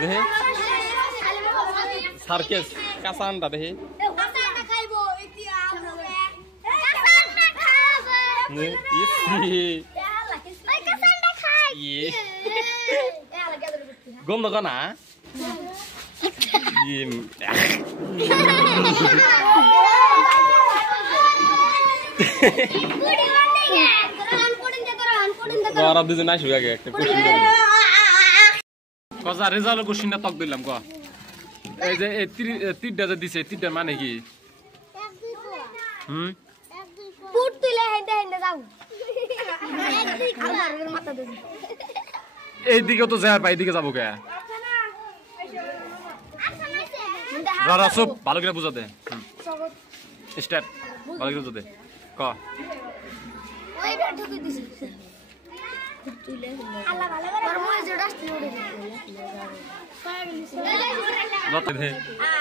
দেখে সার্কেস কাঁচা আন্ডা দেখে গন্ধ কনা দুজন আসবে আগে একটা কোশ্চিন কজা রেজাল্ট কোশ্চিনটা তক দিলাম ক এই যে এই তিনটা যে দিছে তিনটার মানে কি পুট তুলে হেঁটে হেঁটে যাও মাথা ধরে এইদিকে তো যাওয়ার পাই এইদিকে যাবো কে রারা সব ভালো করে বুঝা দে স্টার্ট ভালো করে বুঝা দে ক ওইটা ঢুকে দিছি তুলে আল্লাহ ভালো করে আর মই যেটা আসছে ওরে লতে দে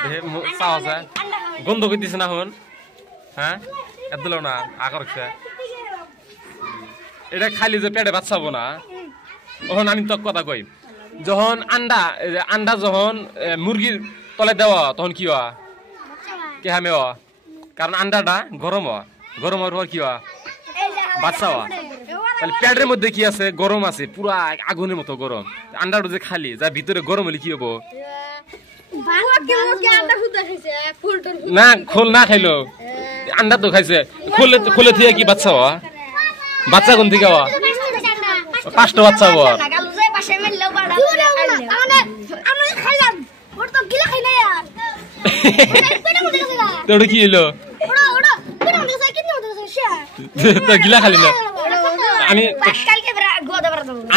দে সাহস গন্ধ কইতিছ না হন হ্যাঁ এদল না আকরছে এটা খালি যে পেটে বাচ্চাবো না ওহন আমি তো কথা কই যখন আন্ডা যখন মুরগির তলে দেওয়া তখন কি হয় কে হামে কারণ আন্ডাটা গরম হওয়ার পর কি হয় বাচ্চা হওয়া তাহলে পেটের মধ্যে কি আছে গরম আছে পুরা আগুনের মতো গরম আন্ডাটা যে খালি যা ভিতরে গরম হলে কি হবো না খোল না খাইলো আন্ডা তো খাইছে খোলে থেকে কি বাচ্চা হওয়া বাচ্চা কোন থেকে হওয়া 5টা বাচ্চা হওয়া তোর কি হলো গিলা খালি না আমি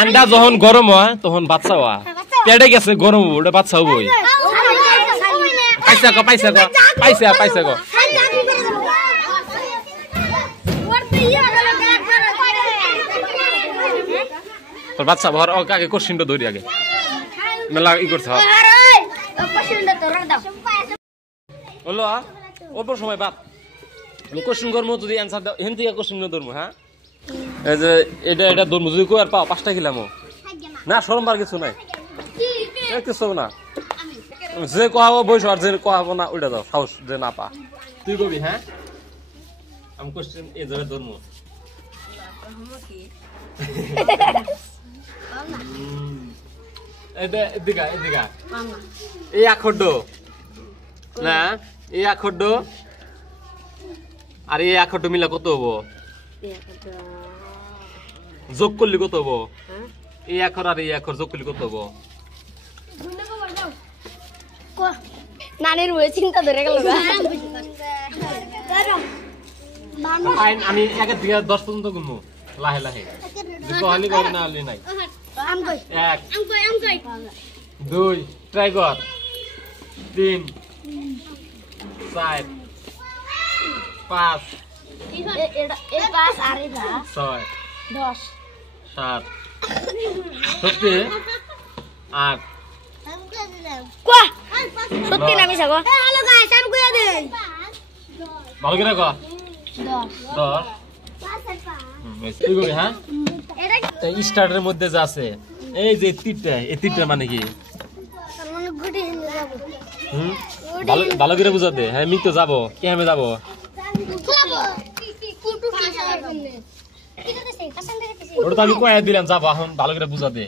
আন্ডা যখন গরম হয় তখন বাচ্চা হওয়া পেটে গেছে গরম হবো ওটা বাচ্চা হবো পাইসা গো তোর বাচ্চা ভর আগে কোশ্চিনটা ধরি আগে মেলা ই করছে হলো অল্প সময় বাদ কোশ্চিন করবো যদি অ্যান্সার দাও এখান থেকে কোশ্চিন ধরবো হ্যাঁ এই যে এটা ধরবো যদি কই আর পাও 5টা খেলাম না শরমবার কিছু নাই কিছু না যে কহাবো বইস আর যে কহাবো না ওইটা দাও সাহস যে না পা তুই কবি হ্যাঁ আমি কোশ্চিন এই জায়গায় ধরবো এদিকা এই আখড় না এই আখড় আর এই আখড় মিলা কত হবো যোগ করলে কত হবো এই আখড় আর এই আখড় যোগ করলে কত হবো নানির বই চিন্তা ধরে গেল আমি 1 থেকে 10 পর্যন্ত গুনবো লাহে লাহে কহালি করি না আলি নাই 1 2 ট্রাই কর 3 4 5 এই পাস আর এটা 6 10 7 সত্যি 8 কোয়া সত্যি নামি যাবো হ্যালো গাইস আমি কইয়া দেই ভালো করে কর 10 এই কবি হ্যাঁ এটা স্টার্টের মধ্যে যা আছে এই যে তীরটা মানে কি মানে গুটি হিন্দে যাব ভালো করে বুঝা দে হ্যাঁ মিক তো যাবো কে আমি যাবো কুটু খাসার জন্য কিটা দেছে কাসান দেছে ওটা তো আমি কয়ে দিলাম যাবো এখন ভালো করে বুঝা দে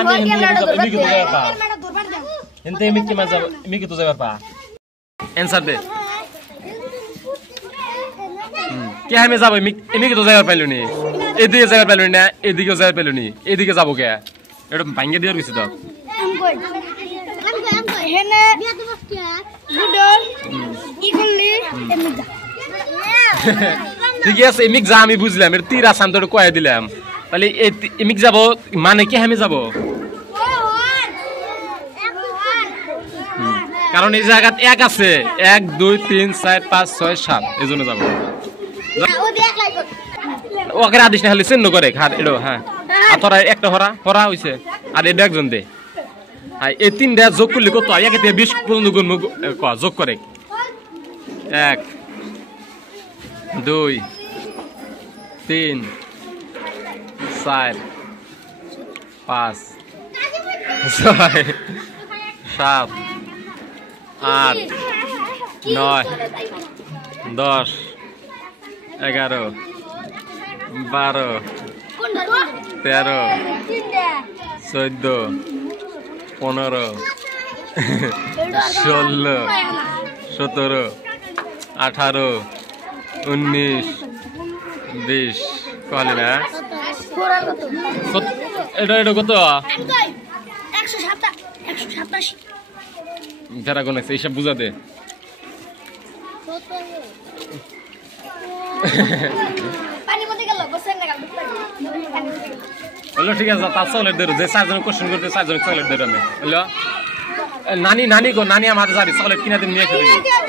আমি এমনি তো যাবার পা এনতে মিক কি মানে যাবো মিক তো যাবার পা অ্যানসার দে কে আমি যাবো মিক তো যাবার পাইলো নি এদিকে যাবার পাইলো না এদিকেও যাবার পাইলো নি এদিকে যাবো কে এটা ভাঙ্গে দিয়ে গেছি তো হেনে গুডল ইগলি এমনি ঠিক আছে এমিক যা আমি বুঝলাম এর তীর আসাম তোর কয়ে দিলাম তাহলে এমিক যাব মানে কি আমি যাব কারণ এই জায়গা 1 আছে 1 2 3 4 5 6 7 এই জন্য যাব ওকে আদিস না খালি চিহ্ন করে খার এডো হ্যাঁ আর তোরা একটা হরা হইছে আর এটা একজন দে আর এই 3টা যোগ করলে কত হয় 1 থেকে 20 পর্যন্ত গুণ যোগ করে 1 2 3 4 5 ছয়, সাত, আট, 9, 10, 11, 12, 13, 14, 15, 16, 17, 18, 19, 20 কলি না এটা এটা কত যারা কোন এইসব বুঝা দে হলো ঠিক আছে তার চকলেট দেবো যে 4 জন কোশ্চেন করতে 4 জন চকলেট দেবো আমি হলো নানি নানি গো নানি আমার হাতে চকলেট কিনা দিন নিয়ে খেতে